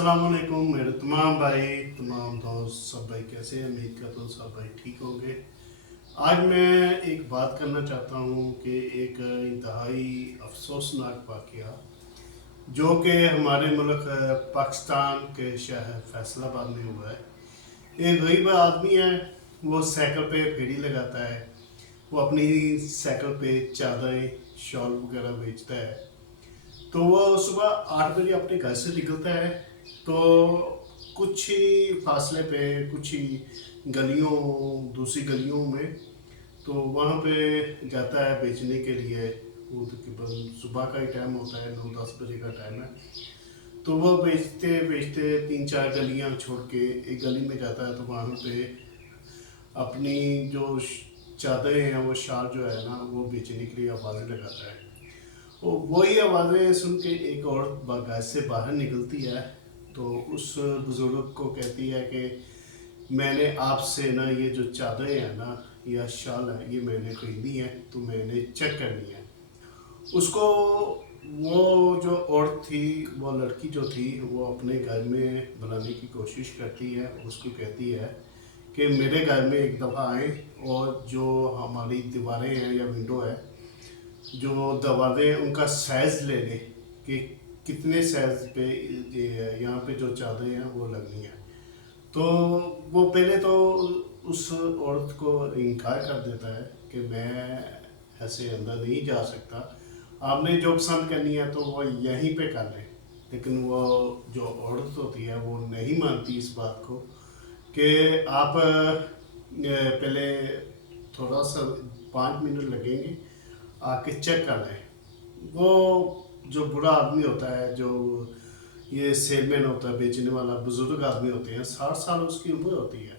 अस्सलाम वालेकुम मेरे तमाम भाई, तमाम दोस्त, सब भाई कैसे हैं? उम्मीद करता हूँ सब भाई ठीक होंगे। आज मैं एक बात करना चाहता हूँ कि एक इंतहाई अफसोसनाक वाक़या जो कि हमारे मुल्क पाकिस्तान के शहर फैसलाबाद में हुआ है। एक गरीब आदमी है, वो साइकिल पे फेरी लगाता है। वो अपनी साइकिल पे चादरें, शॉल वगैरह बेचता है। तो वो सुबह 8 बजे अपने घर से निकलता है। तो कुछ ही फासले पे, कुछ ही गलियों, दूसरी गलियों में, तो वहाँ पे जाता है बेचने के लिए। वो तकरीबन सुबह का ही टाइम होता है, 9-10 बजे का टाइम है। तो वो बेचते बेचते 3-4 गलियाँ छोड़ के एक गली में जाता है। तो वहाँ पे अपनी जो चादरें हैं, वो शाल जो है ना, वो बेचने के लिए आवाज़ें लगाता है। वो वही आवाज़ें सुन के एक औरत घर से बाहर निकलती है। तो उस बुज़ुर्ग को कहती है कि मैंने आपसे ना ये जो चादरें हैं ना या शाल है, ये मैंने खरीदी है, तो मैंने चेक करनी है उसको। वो जो औरत थी, वो लड़की जो थी, वो अपने घर में बुलाने की कोशिश करती है। उसको कहती है कि मेरे घर में एक दफ़ा आए और जो हमारी दीवारें हैं या विंडो है, जो दरवाजे उनका साइज़ ले लें कि कितने साइज़ पे यहाँ पे जो चादरें हैं वो लगनी है। तो वो पहले तो उस औरत को इनकार कर देता है कि मैं ऐसे अंदर नहीं जा सकता, आपने जो पसंद करनी है तो वो यहीं पे कर लें। लेकिन वो जो औरत होती है वो नहीं मानती इस बात को कि आप पहले थोड़ा सा 5 मिनट लगेंगे, आके चेक कर लें। वो जो बुरा आदमी होता है, जो ये सेलमैन होता है, बेचने वाला, बुजुर्ग आदमी होते हैं, 60 साल उसकी उम्र होती है।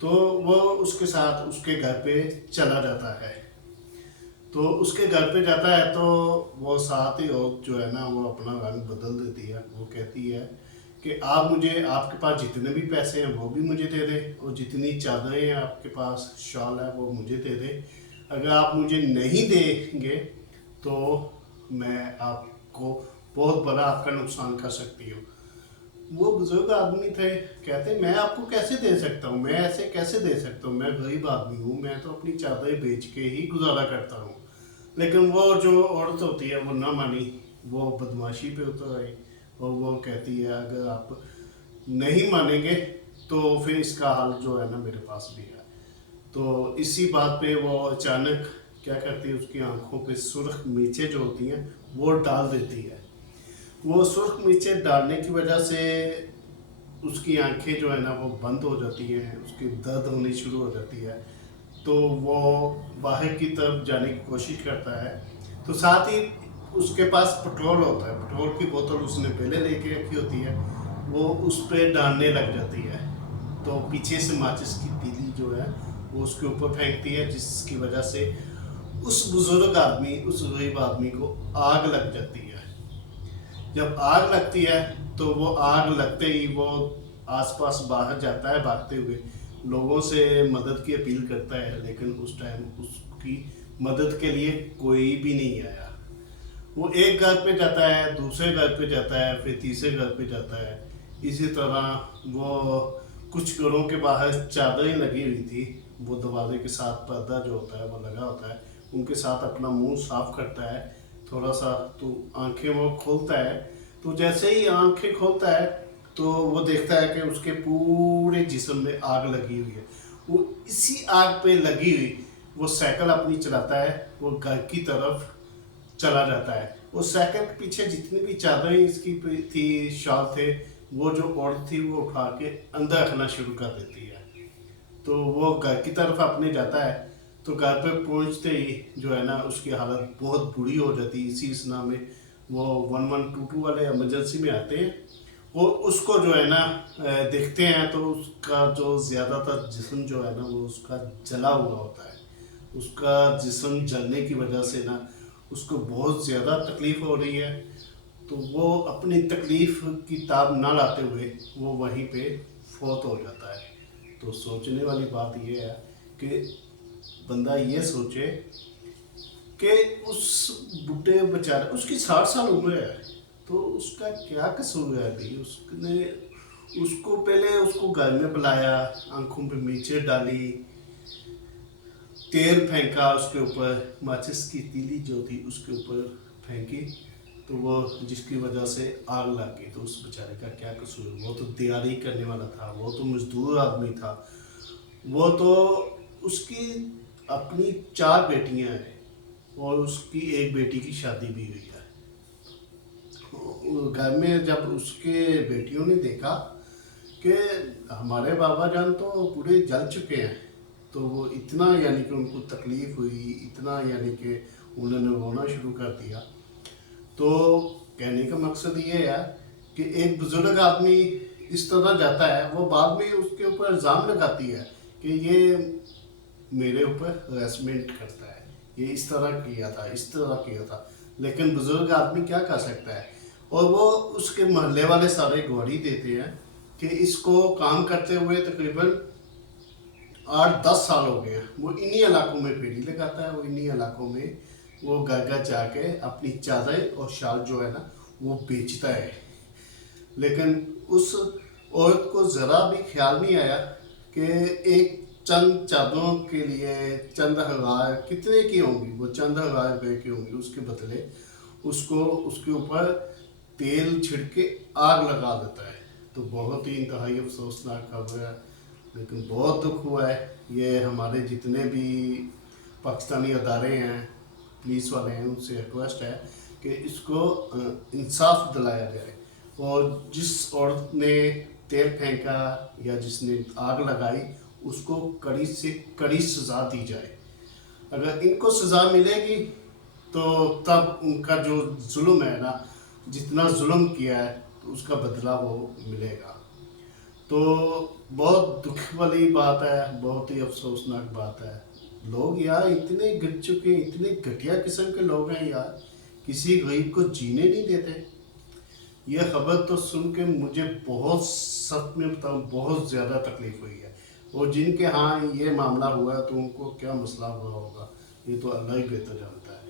तो वो उसके साथ उसके घर पे चला जाता है। तो उसके घर पे जाता है तो वो साथ ही औरत जो है ना, वो अपना रंग बदल देती है। वो कहती है कि आप मुझे, आपके पास जितने भी पैसे हैं वो भी मुझे दे दें, और जितनी चादरें हैं आपके पास, शॉल है, वो मुझे दे दें। अगर आप मुझे नहीं देंगे तो मैं आपको बहुत बड़ा आपका नुकसान कर सकती हूँ। वो बुजुर्ग आदमी थे, कहते मैं आपको कैसे दे सकता हूँ, मैं ऐसे कैसे दे सकता हूँ, मैं गरीब आदमी हूँ, मैं तो अपनी चादरें बेच के ही गुजारा करता हूँ। लेकिन वो जो औरत होती है वो ना मानी, वो बदमाशी पे उतर आई। और वो कहती है अगर आप नहीं मानेंगे तो फिर इसका हल जो है ना मेरे पास भी है। तो इसी बात पे वो अचानक क्या करती है, उसकी आंखों पे सुर्ख मिर्चें जो होती हैं वो डाल देती है। वो सुर्ख मिर्चें डालने की वजह से उसकी आंखें जो है ना वो बंद हो जाती हैं, उसकी दर्द होनी शुरू हो जाती है। तो वो बाहर की तरफ जाने की कोशिश करता है। तो साथ ही उसके पास पेट्रोल होता है, पेट्रोल की बोतल उसने पहले लेके रखी होती है, वो उस पर डालने लग जाती है। तो पीछे से माचिस की तीली जो है वो उसके ऊपर फेंकती है, जिसकी वजह से उस बुजुर्ग आदमी, उस गरीब आदमी को आग लग जाती है। जब आग लगती है तो वो आग लगते ही वो आसपास बाहर जाता है भागते हुए, लोगों से मदद की अपील करता है। लेकिन उस टाइम उसकी मदद के लिए कोई भी नहीं आया। वो एक घर पे जाता है, दूसरे घर पे जाता है, फिर तीसरे घर पे जाता है। इसी तरह वो कुछ घरों के बाहर चादरें लगी हुई थी, वो दरवाजे के साथ पर्दा जो होता है वो लगा होता है, उनके साथ अपना मुंह साफ करता है थोड़ा सा। तो आंखें वो खोलता है। तो जैसे ही आंखें खोलता है तो वो देखता है कि उसके पूरे जिस्म में आग लगी हुई है। वो इसी आग पे लगी हुई वो साइकिल अपनी चलाता है, वो घर की तरफ चला जाता है। वो साइकिल के पीछे जितनी भी चादरें इसकी थी, शॉल थे, वो जो औरत थी वो उठा के अंदर रखना शुरू कर देती है। तो वो घर की तरफ अपने जाता है। तो घर पे पहुंचते ही जो है ना उसकी हालत बहुत बुरी हो जाती है। इसी स्ना में वो 1122 वाले इमरजेंसी में आते हैं। वो उसको जो है ना देखते हैं तो उसका जो ज़्यादातर जिस्म जो है ना वो उसका जला हुआ होता है। उसका जिस्म जलने की वजह से ना उसको बहुत ज़्यादा तकलीफ़ हो रही है। तो वो अपनी तकलीफ़ की ताब ना लाते हुए वो वहीं पे फौत हो जाता है। तो सोचने वाली बात यह है कि बंदा ये सोचे कि उस बुढ़े बेचारे, उसकी 60 साल उम्र है, तो उसका क्या कसूर है अभी? उसने उसको पहले उसको घर में बुलाया, आंखों पे मीचर डाली, तेल फेंका उसके ऊपर, माचिस की तीली जो थी उसके ऊपर फेंकी, तो वो जिसकी वजह से आग लग गई। तो उस बेचारे का क्या कसूर? वो तो दिहाड़ी करने वाला था, वो तो मजदूर आदमी था, वो तो उसकी अपनी 4 बेटियां हैं और उसकी एक बेटी की शादी भी हुई है। घर में जब उसके बेटियों ने देखा कि हमारे बाबा जान तो पूरे जल चुके हैं, तो वो इतना यानी कि उनको तकलीफ़ हुई, इतना यानी कि उन्होंने रोना शुरू कर दिया। तो कहने का मकसद ये है कि एक बुज़ुर्ग आदमी इस तरह जाता है, वो बाद में उसके ऊपर इल्ज़ाम लगाती है कि ये मेरे ऊपर हरासमेंट करता है, ये इस तरह किया था, इस तरह किया था। लेकिन बुज़ुर्ग आदमी क्या कर सकता है? और वो उसके मोहल्ले वाले सारे गवाही देते हैं कि इसको काम करते हुए तकरीबन 8-10 साल हो गए हैं। वो इन्हीं इलाकों में फेरी लगाता है, वो इन्हीं इलाकों में वो घर घर जाके अपनी चादर और शाल जो है ना वो बेचता है। लेकिन उस औरत को ज़रा भी ख्याल नहीं आया कि एक चंद चादरों के लिए चंद हजार कितने की होंगी, वो चंद हजार रुपए की होंगी, उसके बदले उसको उसके ऊपर तेल छिड़के आग लगा देता है। तो बहुत ही इंतहाई अफसोसनाक खबर है, लेकिन बहुत दुख हुआ है। ये हमारे जितने भी पाकिस्तानी अदारे हैं, पुलिस वाले हैं, उनसे रिक्वेस्ट है कि इसको इंसाफ दिलाया जाए और जिस औरत ने तेल फेंका या जिसने आग लगाई उसको कड़ी से कड़ी सज़ा दी जाए। अगर इनको सज़ा मिलेगी तो तब उनका जो जुल्म है ना, जितना जुल्म किया है तो उसका बदला वो मिलेगा। तो बहुत दुख वाली बात है, बहुत ही अफसोसनाक बात है। लोग यार इतने गिर चुके हैं, इतने घटिया किस्म के लोग हैं यार, किसी गरीब को जीने नहीं देते। ये खबर तो सुन के मुझे बहुत, सच में बताऊँ, बहुत ज़्यादा तकलीफ हुई है। और जिनके यहाँ ये मामला हुआ है तो उनको क्या मसला हुआ होगा, ये तो अल्लाह ही बेहतर जानता है।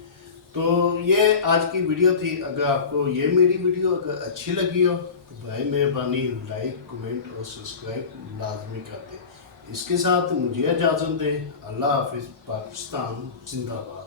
तो ये आज की वीडियो थी। अगर आपको ये मेरी वीडियो अगर अच्छी लगी हो तो भाई मेहरबानी लाइक, कमेंट और सब्सक्राइब लाजमी कर दें। इसके साथ मुझे इजाज़त दें। अल्लाह हाफिज़। पाकिस्तान जिंदाबाद।